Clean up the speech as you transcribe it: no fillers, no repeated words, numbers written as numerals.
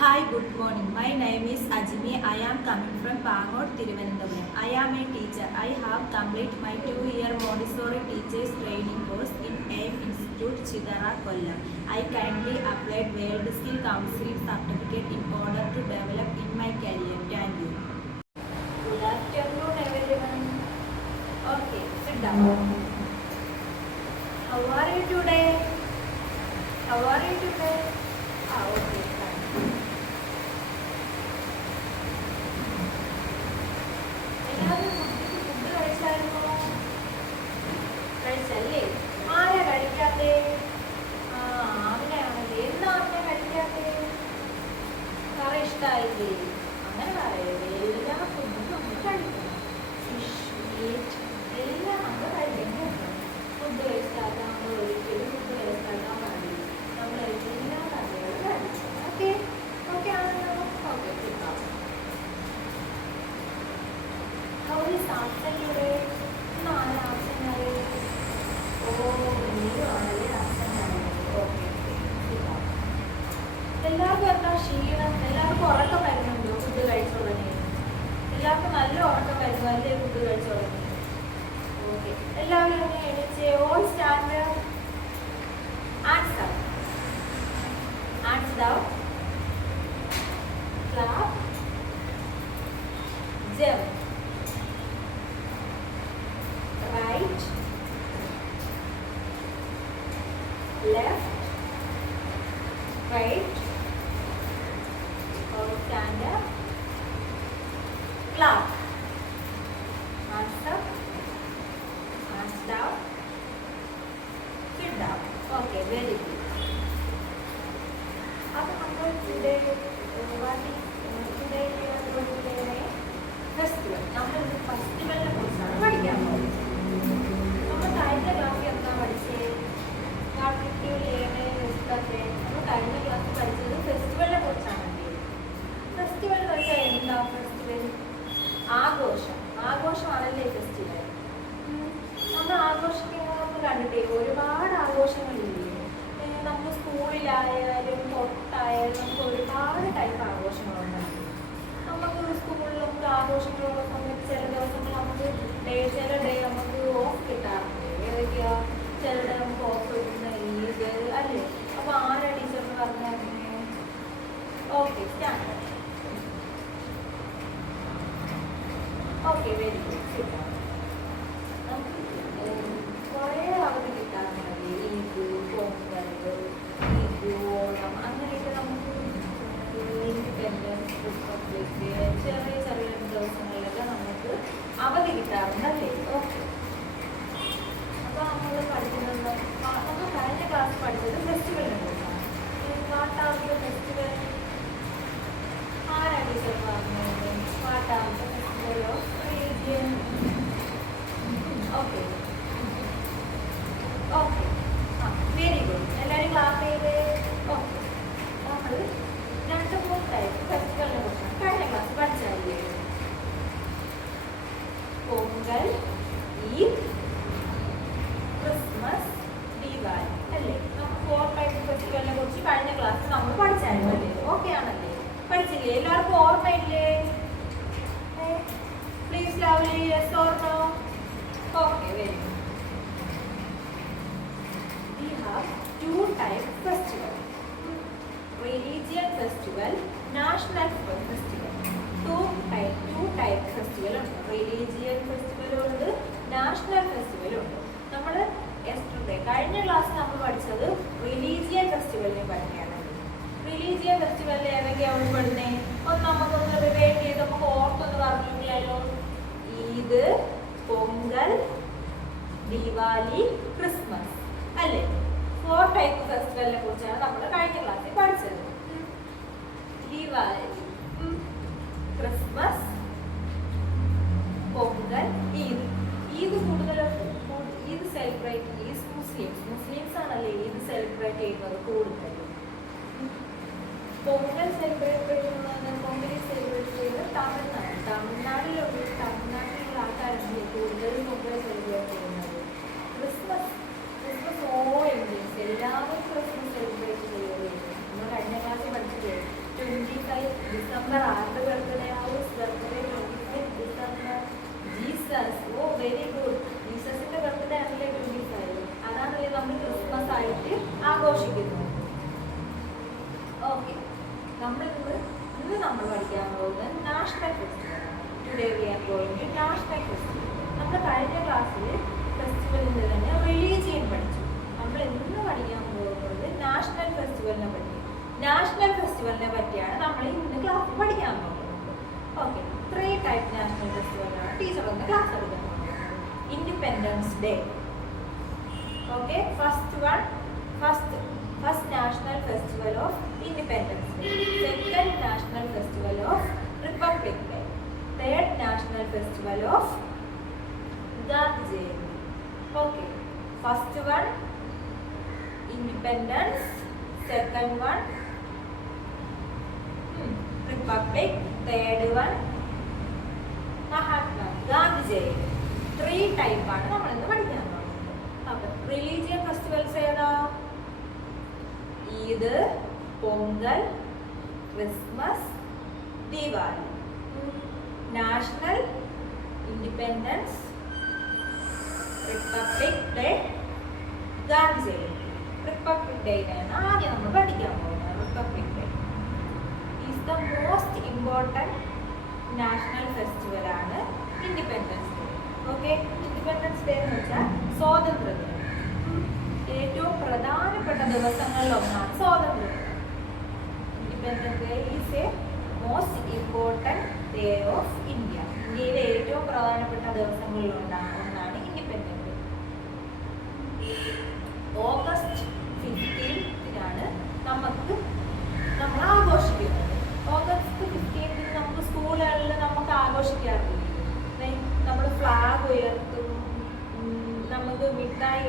Hi, good morning. My name is Ajimi. I am coming from Pangod, Thiruvananthapuram. I am a teacher. I have completed my 2-year Montessori teachers training course in AIM Institute, Chidara, Kollam. I kindly applied World Skill Council certificate in order to develop in my career. Thank you. Good afternoon, everyone. Okay, sit down. How are you today? How are you today? Okay, fine. Food കഴിച്ചായിരുന്നോ? കഴിച്ചല്ലേ? ആരാ കഴിക്കാത്തേ? ആവിനെയാണല്ലേ. എന്താ ആവിനെ കഴിക്കാത്തേ? കറി ഇഷ്ടമായില്ലേ? അങ്ങനെ പറയല്ലേ. എല്ലാ ഫുഡും നമ്മൾ കഴിക്കണം. Fish, meet എല്ലാം നമ്മൾ കഴിക്കണം. ഫുഡ് കഴിച്ചാൽ നമ്മൾ ഒരിക്കലും ഫുഡ് കഴിച്ചാൽ പാടില്ല. നമ്മൾ എല്ലാ കറികളും കഴിക്കണം. ഓക്കെ ഓക്കെ ആണല്ലോ. ഓക്കെ കിട്ടാം. How is absent today? No, I am absent today. Oh, you are absent today. Okay. എല്ലാവർക്കും എന്താ ക്ഷീണം? എല്ലാവർക്കും ഉറക്കം വരുന്നുണ്ടോ? ഫുഡ് കഴിച്ചു തുടങ്ങി? എല്ലാവർക്കും നല്ല ഉറക്കം വരുന്നു അല്ലേ? ഫുഡ് കഴിച്ചു തുടങ്ങി? ഓക്കെ. എല്ലാവരും ഒന്ന് എണീച്ച് all stand answer answer clap jump right, left, right, stand up, clap, hands up, hands down, sit down. Okay, very good. अब हम लोग today today we are going to learn a festival. നമ്മൾ ഫെസ്റ്റിവലിനെ കുറിച്ചാണ് പഠിക്കാൻ പോകുന്നത്. നമ്മൾ കഴിഞ്ഞ ക്ലാസ്സിൽ എന്താ പഠിച്ചത്? നമ്മൾ കഴിഞ്ഞ ക്ലാസ്സിൽ പഠിച്ചത് ഫെസ്റ്റിവലിനെ കുറിച്ചാണ്. ഫെസ്റ്റിവൽ എന്ന് വെച്ചാൽ എന്താ? ഫെസ്റ്റിവൽ ആഘോഷം. ആഘോഷമാണല്ലേ ഫെസ്റ്റിവൽ. നമ്മൾ ആഘോഷിക്കുന്നത് കണ്ടിട്ടേ ഒരുപാട് ആഘോഷങ്ങളില്ലേ? നമുക്ക് സ്കൂളിലായാലും തൊട്ടായാലും നമുക്ക് ഒരുപാട് ടൈപ്പ് ആഘോഷങ്ങളുണ്ട്. നമുക്ക് സ്കൂളിൽ നമുക്ക് ആഘോഷങ്ങളുള്ള സമയത്ത് ചില ദിവസങ്ങൾ നമുക്ക് ചില ഡേ നമുക്ക് ഓഫ് കിട്ടാറുണ്ട്. ഏതൊക്കെയാ? ചിലടെ നമുക്ക് ഓഫ് കിട്ടുന്ന ഈദ് അല്ലേ? അപ്പോൾ ആരാ ടീച്ചറിന് പറഞ്ഞായിരുന്നു? Okay, stand. Okay, very good. നമുക്ക് കുറേ അവധി കിട്ടാറുണ്ട്. ഈദ്, പൊങ്കൽ, ഈദ്, ഓണം, അങ്ങനെയൊക്കെ നമുക്ക് ഇൻഡിപെൻഡൻസ് റിപ്പബ്ലിക് ചെറിയ ചെറിയ ദിവസങ്ങളിലൊക്കെ നമുക്ക് അവധി കിട്ടാറുണ്ടല്ലേ? ഓക്കെ. അപ്പോൾ നമ്മൾ പഠിക്കുന്നത് നമ്മൾ കഴിഞ്ഞ ക്ലാസ് പഠിച്ചത് ഫെസ്റ്റിവലിനെ കുറിച്ചാണ്. What are the festival? ആരാ ടീച്ചർ പറഞ്ഞത്? What are the festival of religion? Okay okay, very good. എല്ലാവരും ക്ലാസ് ചെയ്ത്. ഓക്കെ, നമ്മൾ 2-3 ടൈപ്പ് ഫെസ്റ്റിവലിനെ കുറിച്ചാണ് കഴിഞ്ഞ ക്ലാസ് പഠിച്ചല്ലേ? പൊങ്കൽ, ഈദ്, ക്രിസ്മസ്, ദീപാവലി അല്ലേ? നമുക്ക് 4 ടൈപ്പ് ഫെസ്റ്റിവലിനെ കുറിച്ച് കഴിഞ്ഞ ക്ലാസ് നമ്മൾ പഠിച്ചായിരുന്നു അല്ലേ? ഓക്കെ ആണല്ലേ? പഠിച്ചില്ലേ? എല്ലാവർക്കും ഓർമ്മയില്ലേ? Please lovely yes or no? Okay, very good. We have 2 type festival. Religion festival, national festival. Two type festival ഉണ്ട്. Religion festival ഉണ്ട്, national festival ഉണ്ട്. നമ്മൾ കഴിഞ്ഞ ക്ലാസ്സിൽ നമ്മൾ പഠിച്ചത് റിലീജിയൻ ഫെസ്റ്റിവലിനെ പറ്റിയാണ്. റിലീജിയൻ ഫെസ്റ്റിവലിൽ ഏതൊക്കെയാണ് ഉൾപ്പെടുന്നത്? ഒന്ന് നമുക്കൊന്ന് റിവൈൻഡ് ചെയ്ത് നമുക്ക് ഓർത്തൊന്ന് പറഞ്ഞു നോക്കിയാലോ? ഈദ്, പൊങ്കൽ, ദീപാവലി, ക്രിസ്മസ് അല്ലേ? 4 ടൈപ്പ് ഫെസ്റ്റിവലിനെ കുറിച്ചാണ് നമ്മൾ കഴിഞ്ഞ ക്ലാസ്സിൽ പഠിച്ചത്. Deepavali, Christmas, Pongal, Eid. Eid Eid celebrate Muslims ആണല്ലേ ഈദ് സെലിബ്രേറ്റ് ചെയ്യുന്നത് കൂടുതൽ. പൊങ്കൽ സെലിബ്രേറ്റ് ചെയ്യുന്നത് തമിഴ്നാട്ടിലുള്ള ആൾക്കാരാണ് കൂടുതൽ പൊങ്കൽ സെലിബ്രേറ്റ് ചെയ്യുന്നത്. ക്രിസ്മസ് ഓൾ ഇന്ത്യൻസ് എല്ലാവരും ക്രിസ്മസ് സെലിബ്രേറ്റ് ചെയ്യുകയും നമ്മൾ കഴിഞ്ഞ ക്ലാസ്സിൽ പഠിച്ചില്ലേ 20 ഡിസംബർ ആരുടെ ബർത്ത്ഡേ ആവും? Birthday 25 December. ജീസസ്. ഓ വെരി ഗുഡ്. ജീസസിന്റെ ബർത്ത്ഡേ ആണല്ലേ 25. അതാണല്ലേ നമ്മൾ ക്രിസ്മസ് ആയിട്ട് ആഘോഷിക്കുന്നത്. ഓക്കെ, ഇന്ന് നമ്മൾ പഠിക്കാൻ പോകുന്നത് national festival. Today we are going to national festival. നമ്മൾ കഴിഞ്ഞ ക്ലാസ്സിൽ ഫെസ്റ്റിവലിൻ്റെ തന്നെ റിലീജിയൻ പഠിച്ചു. നമ്മൾ ഇന്ന് പഠിക്കാൻ പോകുന്നത് നാഷണൽ ഫെസ്റ്റിവലിനെ പറ്റി. നാഷണൽ ഫെസ്റ്റിവലിനെ പറ്റിയാണ് നമ്മൾ ഇന്ന് ക്ലാസ്സിൽ പഠിക്കാൻ പോകുന്നത്. ഓക്കെ, 3 ടൈപ്പ് നാഷണൽ ഫെസ്റ്റിവലാണ് ടീച്ചർ ഒന്ന് ക്ലാസ് എടുക്കാൻ പോകുന്നത്. Independence day. Okay, first national festival of independence day. Second national festival of republic day. Third national festival of Gandhi Jayanti. Okay, first one independence, second one republic, third one Mahatma Gandhi Jayanti. 3 ടൈപ്പാണ് നമ്മൾ ഇന്ന് പഠിക്കാൻ പോകുന്നത്. അപ്പം റിലീജിയൻ ഫെസ്റ്റിവൽസ് ഏതാ? Eid, Pongal, Christmas, Diwali. National, independence, republic day, Gandhi Jayanti. Republic ഡേയിലാണ് ആദ്യം നമ്മൾ പഠിക്കാൻ പോകുന്നത്. Republic day is the most important national festival ആണ് independence day. Okay, independence day എന്ന് വെച്ചാൽ സ്വാതന്ത്ര്യദിനം. ഏറ്റവും പ്രധാനപ്പെട്ട ദിവസങ്ങളിലൊന്നാണ് സ്വാതന്ത്ര്യദിനം. Independence day is a most important day of India. ഇന്ത്യയിലെ ഏറ്റവും പ്രധാനപ്പെട്ട ദിവസങ്ങളിലൊന്നാണ് ഇൻഡിപെൻഡൻസ് ഡേ. ഓഗസ്റ്റ് 15-നാണ് നമ്മൾ ആഘോഷിക്കുന്നത്. ഓഗസ്റ്റ് 15 നമുക്ക് സ്കൂളുകളിൽ നമുക്ക് ആഘോഷിക്കാറില്ല. നമ്മൾ ഫ്ലാഗ് ഉയർത്തും, നമുക്ക് മിഠായി